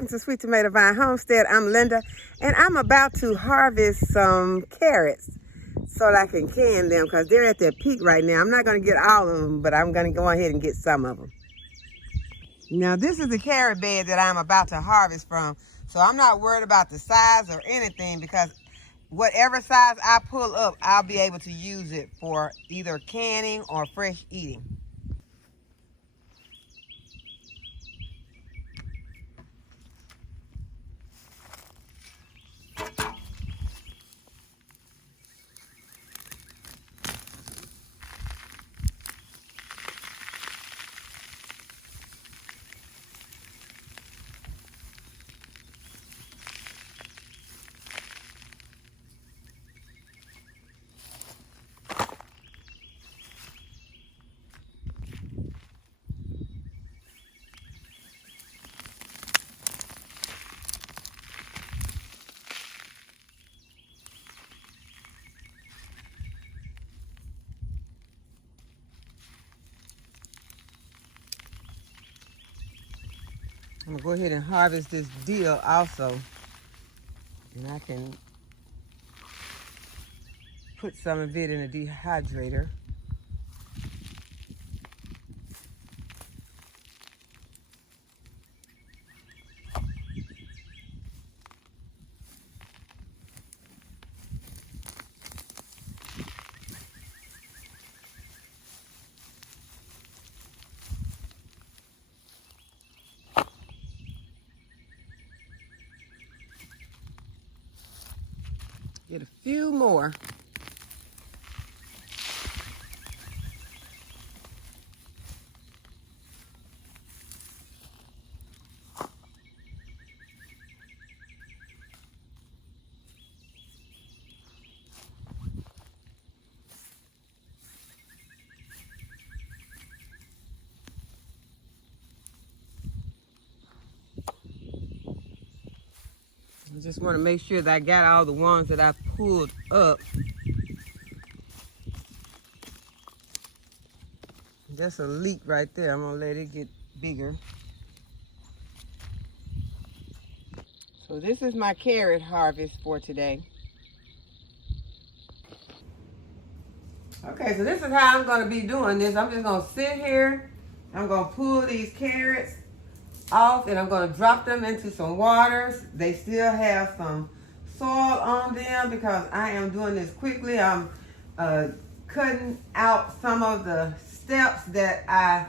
welcome to Sweet Tomato Vine Homestead. I'm Linda, and I'm about to harvest some carrots so that I can can them because they're at their peak right now. I'm not going to get all of them, but I'm going to go ahead and get some of them. Now, this is the carrot bed that I'm about to harvest from, so I'm not worried about the size or anything because whatever size I pull up, I'll be able to use it for either canning or fresh eating. I'm gonna go ahead and harvest this deal also. And I can put some of it in a dehydrator. Get a few more. I just want to make sure that I got all the ones that I pulled up. That's a leak right there. I'm gonna let it get bigger. So this is my carrot harvest for today. Okay, so this is how I'm gonna be doing this. I'm just gonna sit here. I'm gonna pull these carrots off and I'm gonna drop them into some waters. They still have some soil on them because I am doing this quickly. I'm cutting out some of the steps that I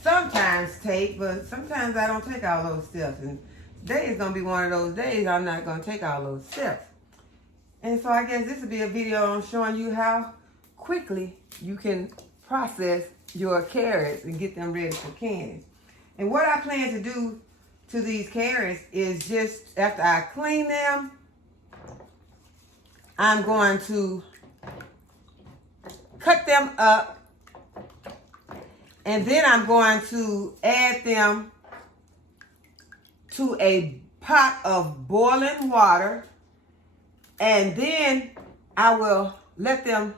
sometimes take, but sometimes I don't take all those steps. And today is gonna be one of those days I'm not gonna take all those steps. And so I guess this will be a video on showing you how quickly you can process your carrots and get them ready for canning. And what I plan to do to these carrots is just after I clean them, I'm going to cut them up and then I'm going to add them to a pot of boiling water, and then I will let them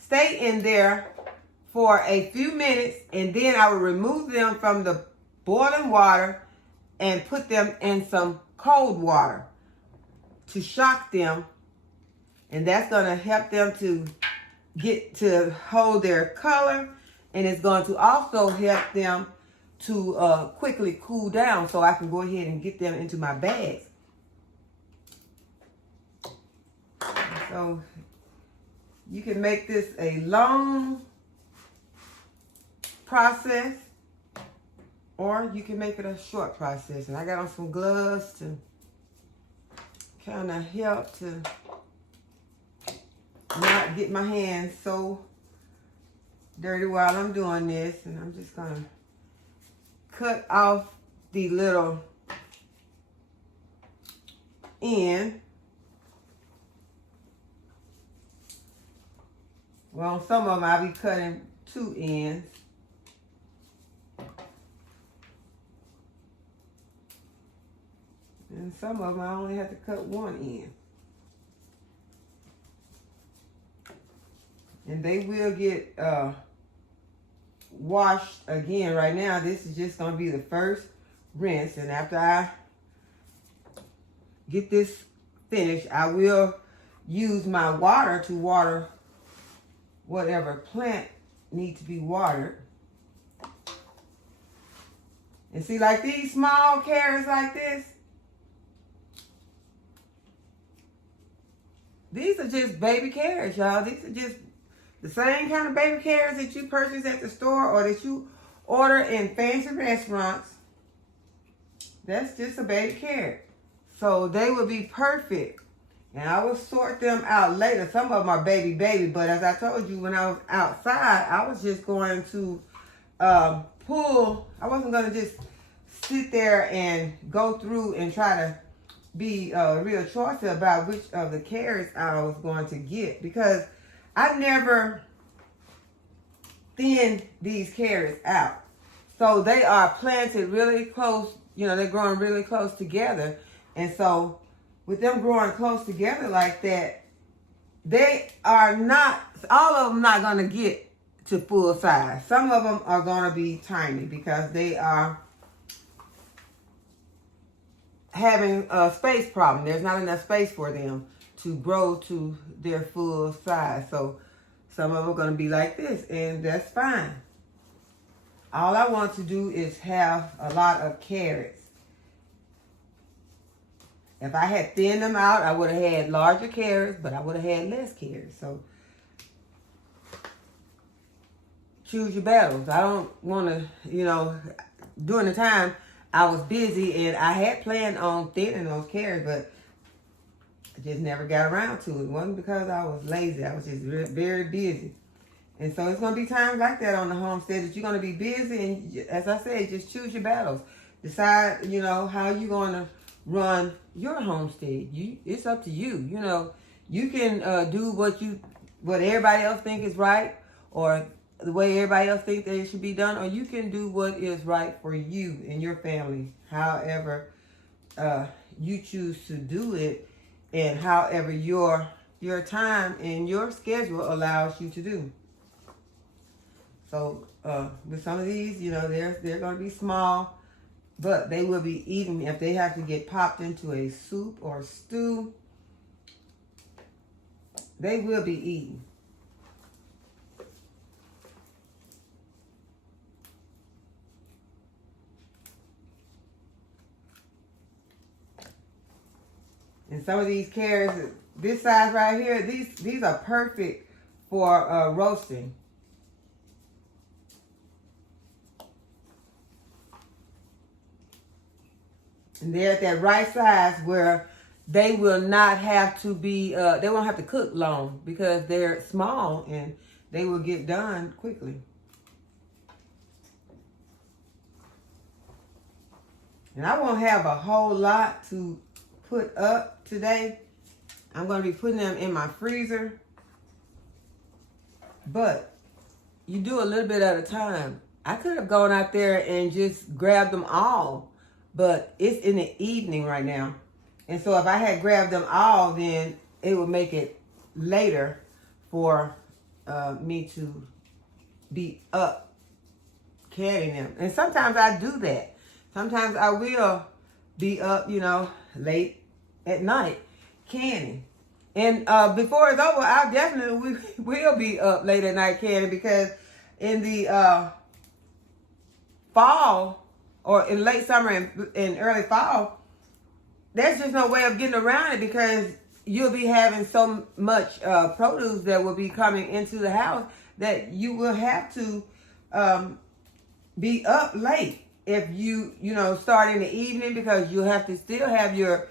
stay in there for a few minutes, and then I will remove them from the boiling water and put them in some cold water to shock them, and that's going to help them to get to hold their color, and it's going to also help them to quickly cool down so I can go ahead and get them into my bags. So you can make this a long process or you can make it a short process. And I got on some gloves to kind of help to not get my hands so dirty while I'm doing this. And I'm just gonna cut off the little end. Well, on some of them I'll be cutting 2 ends. And some of them I only have to cut 1 end. And they will get washed again. Right now, this is just going to be the first rinse. And after I get this finished, I will use my water to water whatever plant needs to be watered. And see, like these small carrots like this, these are just baby carrots, y'all. These are just the same kind of baby carrots that you purchase at the store or that you order in fancy restaurants. That's just a baby carrot. So they will be perfect. And I will sort them out later. Some of them are baby, but as I told you, when I was outside, I was just going to pull. I wasn't going to just sit there and go through and try to be real choicy about which of the carrots I was going to get, because I never thinned these carrots out. So they are planted really close, they're growing really close together. And so with them growing close together like that, they are not, all of them not going to get to full size. Some of them are going to be tiny because they are having a space problem. There's not enough space for them to grow to their full size. So some of them are going to be like this, and that's fine. All I want to do is have a lot of carrots. If I had thinned them out, I would have had larger carrots, but I would have had less carrots. So choose your battles. I don't want to, during the time I was busy and I had planned on thinning those carrots, but I just never got around to it. It wasn't because I was lazy. I was just very busy. And so it's going to be times like that on the homestead that you're going to be busy. And as I said, just choose your battles. Decide, how you're going to run your homestead. It's up to you. You can do what everybody else think is right, or the way everybody else think that it should be done, or you can do what is right for you and your family, however you choose to do it, and however your time and your schedule allows you to do. So with some of these, they're going to be small, but they will be eaten. If they have to get popped into a soup or stew, they will be eaten. And some of these carrots, this size right here, these are perfect for roasting. And they're at that right size where they will not have to be, they won't have to cook long because they're small and they will get done quickly. And I won't have a whole lot to put up today. I'm going to be putting them in my freezer. But you do a little bit at a time. I could have gone out there and just grabbed them all, but it's in the evening right now. And so if I had grabbed them all, then it would make it later for me to be up canning them. And sometimes I do that. Sometimes I will be up, late at night canning. And before it's over, I definitely will be up late at night canning, because in the fall or in late summer and early fall, there's just no way of getting around it, because you'll be having so much produce that will be coming into the house that you will have to be up late if you start in the evening, because you'll have to still have your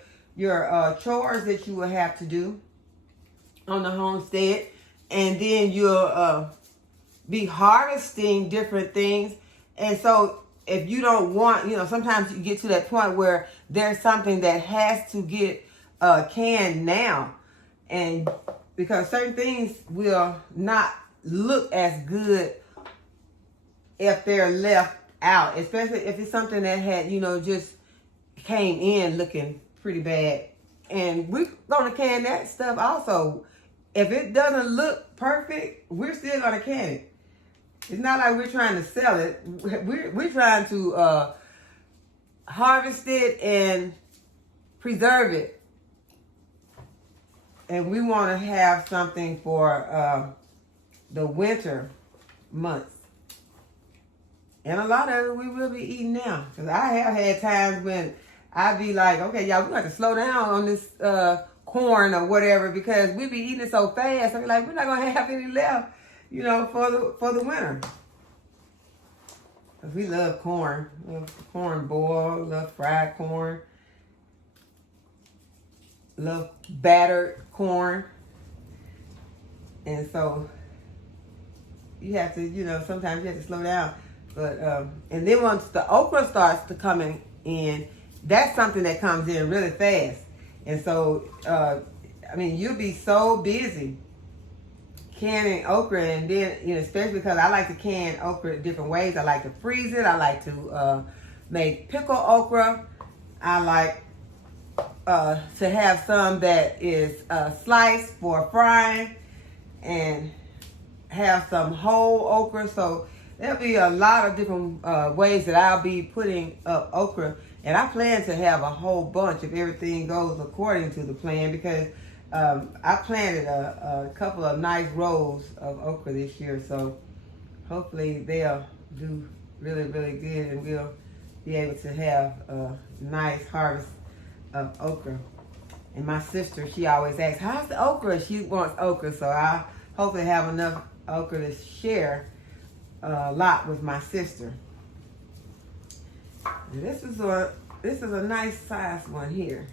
chores that you will have to do on the homestead, and then you'll be harvesting different things. And so if you don't want, sometimes you get to that point where there's something that has to get canned now, and because certain things will not look as good if they're left out, especially if it's something that had, just came in looking pretty bad. And we're going to can that stuff also. If it doesn't look perfect, we're still going to can it. It's not like we're trying to sell it. We're trying to harvest it and preserve it And we want to have something for the winter months. And a lot of it we will be eating now. Because I have had times when I be like, okay, y'all, we got to slow down on this corn or whatever because we be eating it so fast. I be like, we're not going to have any left, you know, for the winter. Because we love corn. Love corn boiled, love fried corn. Love battered corn. And so you have to, you know, sometimes you have to slow down. But and then once the okra starts to coming in, that's something that comes in really fast. And so, I mean, you'll be so busy canning okra, and then, you know, especially because I like to can okra different ways. I like to freeze it. I like to make pickled okra. I like to have some that is sliced for frying, and have some whole okra. So there'll be a lot of different ways that I'll be putting up okra. And I plan to have a whole bunch if everything goes according to the plan, because I planted a couple of nice rows of okra this year. So hopefully they'll do really, really good, and we'll be able to have a nice harvest of okra. And my sister, she always asks, how's the okra? She wants okra. So I'll hopefully have enough okra to share a lot with my sister. And this is a nice size one here.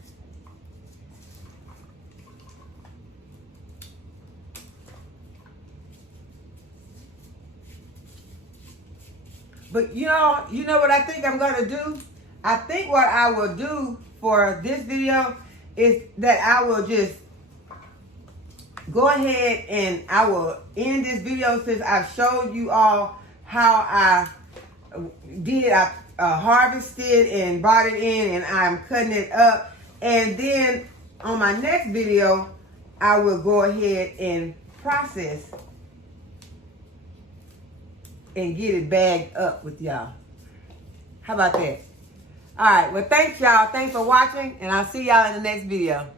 But you know what I think I'm gonna do? I think what I will do for this video is that I will just go ahead and I will end this video, since I've showed you all how I harvested and brought it in, and I'm cutting it up. And then on my next video, I will go ahead and process and get it bagged up with y'all. How about that? All right, well, thanks y'all. Thanks for watching, and I'll see y'all in the next video.